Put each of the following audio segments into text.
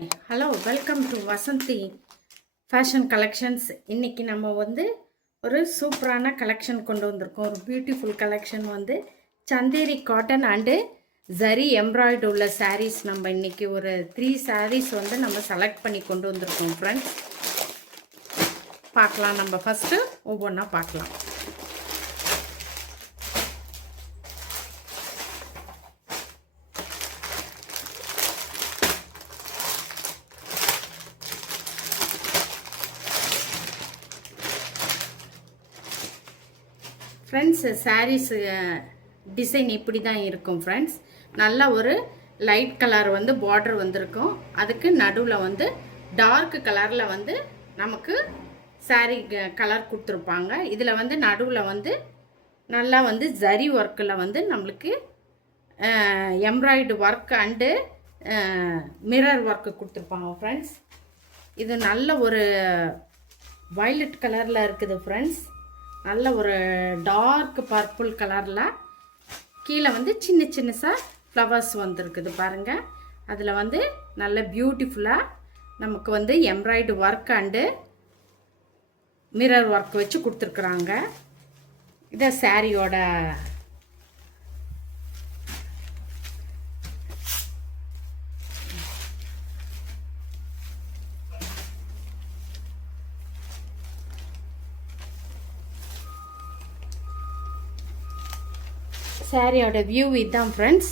Hello, welcome to Vasanthi fashion collections. இன்றைக்கி நம்ம ஒரு சூப்பரான கலெக்ஷன் கொண்டு வந்திருக்கோம். ஒரு beautiful collection Chanderi cotton and zari embroidery உள்ள சாரீஸ். நம்ம இன்றைக்கி ஒரு 3 சாரீஸ் நம்ம செலக்ட் பண்ணி கொண்டு வந்திருக்கோம் ஃப்ரெண்ட்ஸ். பார்க்கலாம், நம்ம ஃபஸ்ட்டு ஒவ்வொன்றா பார்க்கலாம். ஃப்ரெண்ட்ஸ், சாரீஸ் டிசைன் இப்படி தான் இருக்கும் ஃப்ரெண்ட்ஸ். நல்ல ஒரு லைட் கலர் பார்டர் வந்திருக்கும். அதுக்கு நடுவில் டார்க் கலரில் நமக்கு சாரீ கலர் கொடுத்துருப்பாங்க. இதில் நடுவில் நல்லா ஜரி ஒர்க்கில் நம்மளுக்கு எம்ப்ராய்டு ஒர்க் அண்டு மிரர் ஒர்க்கு கொடுத்துருப்பாங்க ஃப்ரெண்ட்ஸ். இது நல்ல ஒரு வயலட் கலரில் இருக்குது ஃப்ரெண்ட்ஸ். நல்ல ஒரு டார்க் பர்பிள் கலரில் கீழே சின்ன சின்னசாக ஃப்ளவர்ஸ் வந்துருக்குது பாருங்கள். அதில் நல்ல பியூட்டிஃபுல்லாக நமக்கு எம்ப்ராய்டு ஒர்க் அண்டு மிரர் ஒர்க் வச்சு கொடுத்துருக்குறாங்க. இதை சாரியோட சாரியோட வியூ இதுதான் ஃப்ரெண்ட்ஸ்.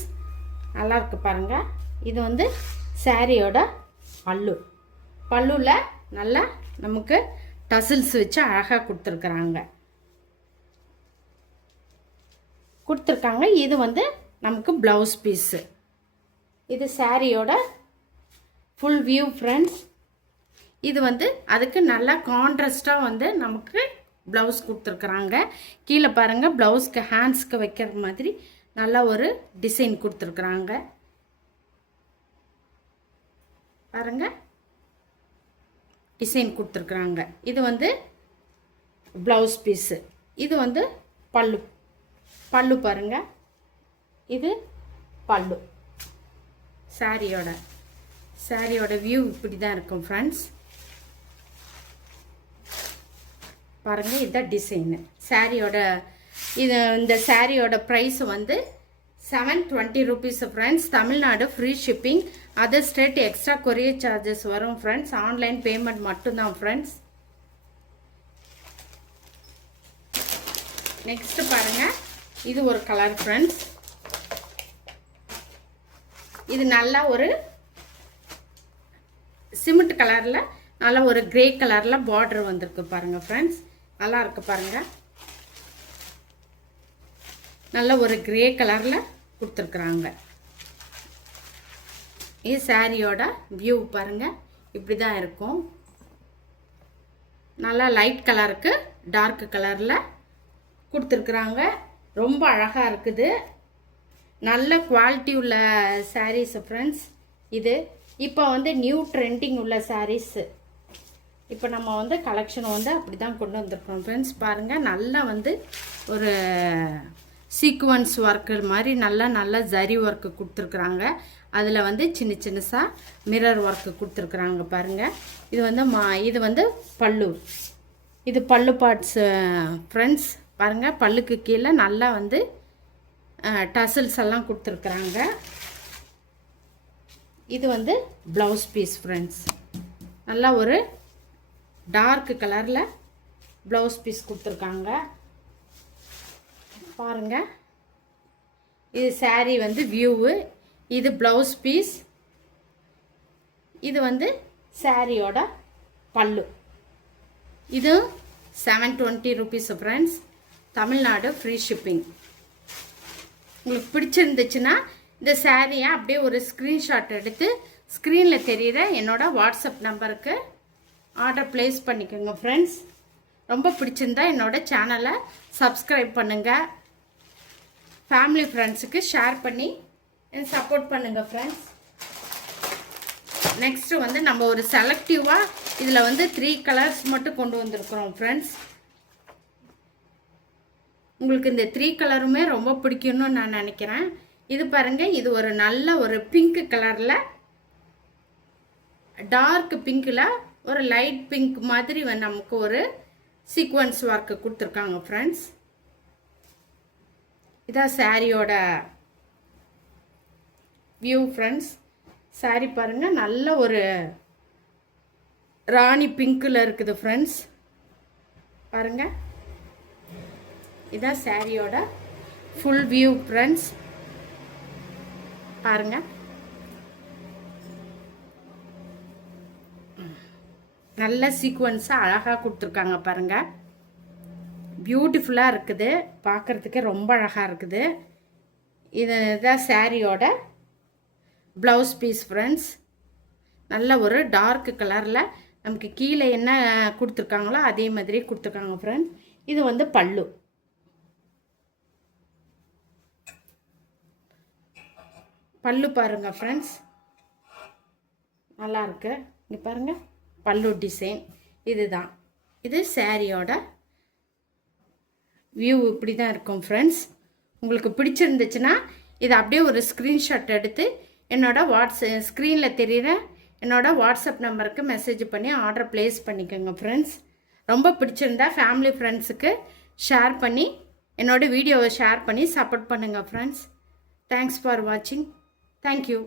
நல்லா இருக்கு பாருங்கள். இது சாரியோட பல்லுவில் நல்லா நமக்கு டசில்ஸ் வச்சு அழகாக கொடுத்துருக்குறாங்க. இது நமக்கு ப்ளவுஸ் பீஸு. இது சாரியோட ஃபுல் வியூ ஃப்ரெண்ட்ஸ். இது அதுக்கு நல்லா கான்ட்ராஸ்டாக நமக்கு ப்ளவுஸ் கொடுத்துருக்குறாங்க. கீழே பாருங்கள், ப்ளவுஸ்க்கு ஹேண்ட்ஸ்க்கு வைக்கிற மாதிரி நல்லா ஒரு டிசைன் கொடுத்துருக்குறாங்க பாருங்கள். டிசைன் கொடுத்துருக்குறாங்க. இது ப்ளவுஸ் பீஸு. இது பல்லு பாருங்கள். இது பல்லு. சாரியோட வியூ இப்படி தான் இருக்கும் ஃப்ரெண்ட்ஸ். பாருங்கள், இதுதான் டிசைனு சாரியோட. இந்த சாரியோட price 720 rupees friends. Tamil Nadu free shipping. Other state extra courier charges வரும் ஃப்ரெண்ட்ஸ். ஆன்லைன் பேமெண்ட் மட்டும்தான் ஃப்ரெண்ட்ஸ். நெக்ஸ்ட் பாருங்கள், இது ஒரு கலர் ஃப்ரெண்ட்ஸ். இது நல்லா ஒரு சிமெண்ட் கலரில் நல்லா ஒரு கிரே கலரில் பார்டர் வந்திருக்கு பாருங்கள் ஃப்ரெண்ட்ஸ். நல்லா இருக்கு பாருங்கள். நல்ல ஒரு கிரே கலரில் கொடுத்துருக்குறாங்க. இது சாரியோட வியூ பாருங்கள். இப்படி தான் இருக்கும். நல்லா லைட் கலருக்கு டார்க் கலரில் கொடுத்துருக்குறாங்க. ரொம்ப அழகாக இருக்குது. நல்ல குவாலிட்டி உள்ள சாரீஸ் ஃப்ரெண்ட்ஸ். இது இப்போ நியூ ட்ரெண்டிங் உள்ள சாரீஸு. இப்போ நம்ம கலெக்ஷன் அப்படி தான் கொண்டு வந்திருக்கோம் ஃப்ரெண்ட்ஸ். பாருங்கள், நல்லா ஒரு சீக்வன்ஸ் ஒர்க்கு மாதிரி நல்லா ஜரி ஒர்க்கு கொடுத்துருக்குறாங்க. அதில் சின்ன சின்னசாக மிரர் ஒர்க்கு கொடுத்துருக்குறாங்க பாருங்கள். இது பல்லு. இது பல்லு பார்ட்ஸு ஃப்ரெண்ட்ஸ். பாருங்கள், பல்லுக்கு கீழே நல்லா டசல்ஸ் எல்லாம் கொடுத்துருக்குறாங்க. இது ப்ளவுஸ் பீஸ் ஃப்ரெண்ட்ஸ். நல்லா ஒரு டார்க் கலரில் ப்ளவுஸ் பீஸ் கொடுத்துருக்காங்க பாருங்கள். இது சாரீ வியூவு. இது ப்ளவுஸ் பீஸ். இது சாரியோட பல்லு. இது 720 rupees friends. Tamil Nadu free shipping. உங்களுக்கு பிடிச்சிருந்துச்சுன்னா இந்த சாரியை அப்படியே ஒரு ஸ்க்ரீன்ஷாட் எடுத்து ஸ்க்ரீனில் தெரிகிற என்னோட வாட்ஸ்அப் நம்பருக்கு ஆர்டர் ப்ளேஸ் பண்ணிக்கோங்க ஃப்ரெண்ட்ஸ். ரொம்ப பிடிச்சிருந்தா என்னோட சேனலை சப்ஸ்கிரைப் பண்ணுங்கள். ஃபேமிலி ஃப்ரெண்ட்ஸுக்கு ஷேர் பண்ணி சப்போர்ட் பண்ணுங்கள் ஃப்ரெண்ட்ஸ். நெக்ஸ்ட்டு நம்ம ஒரு செலக்டிவாக இதில் 3 கலர்ஸ் மட்டும் கொண்டு வந்திருக்கிறோம் ஃப்ரெண்ட்ஸ். உங்களுக்கு இந்த 3 கலருமே ரொம்ப பிடிக்கும்னு நான் நினைக்கிறேன். இது பாருங்கள், இது ஒரு நல்ல ஒரு பிங்க் கலரில் டார்க் பிங்க்கில் ஒரு லைட் பிங்க் மாதிரி நமக்கு ஒரு சீக்வன்ஸ் ஒர்க்கு கொடுத்துருக்காங்க ஃப்ரெண்ட்ஸ். இதான் சாரியோட வியூ ஃப்ரெண்ட்ஸ். சாரி பாருங்கள், நல்ல ஒரு ராணி பிங்க்கில் இருக்குது ஃப்ரெண்ட்ஸ். பாருங்கள், இதான் சாரியோட ஃபுல் வியூ ஃப்ரெண்ட்ஸ். பாருங்கள், நல்ல சீக்வன்ஸாக அழகாக கொடுத்துருக்காங்க பாருங்கள். பியூட்டிஃபுல்லாக இருக்குது, பார்க்குறதுக்கே ரொம்ப அழகாக இருக்குது. இதுதான் சாரியோட ப்ளவுஸ் பீஸ் ஃப்ரெண்ட்ஸ். நல்ல ஒரு டார்க் கலரில் நமக்கு கீழே என்ன கொடுத்துருக்காங்களோ அதே மாதிரி கொடுத்துருக்காங்க ஃப்ரெண்ட்ஸ். இது வந்து பல்லு. பல்லு பாருங்கள் ஃப்ரெண்ட்ஸ், நல்லாயிருக்கு. இங்கே பாருங்கள், பல்லு டிசைன் இதுதான். இது சாரியோட வியூ இப்படி தான் இருக்கும் ஃப்ரெண்ட்ஸ். உங்களுக்கு பிடிச்சிருந்துச்சுன்னா இதை அப்படியே ஒரு ஸ்க்ரீன்ஷாட் எடுத்து என்னோட ஸ்க்ரீனில் தெரிகிற என்னோட வாட்ஸ்அப் நம்பருக்கு மெசேஜ் பண்ணி ஆர்டர் ப்ளேஸ் பண்ணிக்கோங்க ஃப்ரெண்ட்ஸ். ரொம்ப பிடிச்சிருந்தா ஃபேமிலி ஃப்ரெண்ட்ஸுக்கு ஷேர் பண்ணி என்னோடய வீடியோவை ஷேர் பண்ணி சப்போர்ட் பண்ணுங்கள் ஃப்ரெண்ட்ஸ். தேங்க்ஸ் ஃபார் வாட்சிங். தேங்க்யூ.